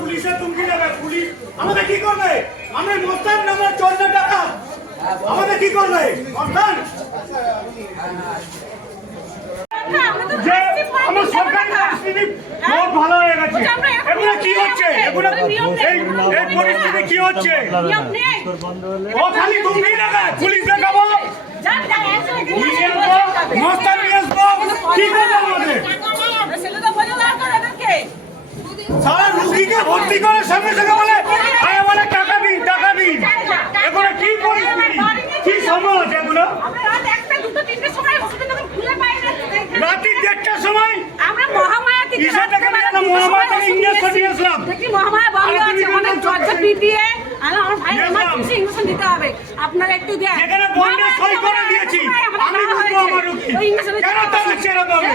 পুলিশে তুমি যাবে, পুলিশ আমাদের কি করবে? আমরা মস্তান নামে 14 টাকা আমাদের কি করবে? মস্তান যে আমার সরকারি পরিস্থিতি খুব ভালো হয়ে গেছে। এগুলো কি হচ্ছে? এগুলো এই পরিস্থিতি কি হচ্ছে? ও খালি তুমি টাকা পুলিশ দেখাবো, মস্তান নিয়ে আসবো, কি করবো আমাদের? সারা রুগীকে ভর্তি করে সঙ্গে সঙ্গে বলে টাকা দিন টাকা দিন। এগুলো কি পরিস্থিতি, কি সমাজ এগুলো? রাত্রি 1:30টার সময় আমরা মহামায়া থেকে ইঞ্জেকশন দিয়ে আসলাম। আপনারা একটু দেন, এখানে বন্ডে সই করে দিয়েছি আমি, বুঝবো আমার রুগী কেন তাহলে ছেড়ে দেবে?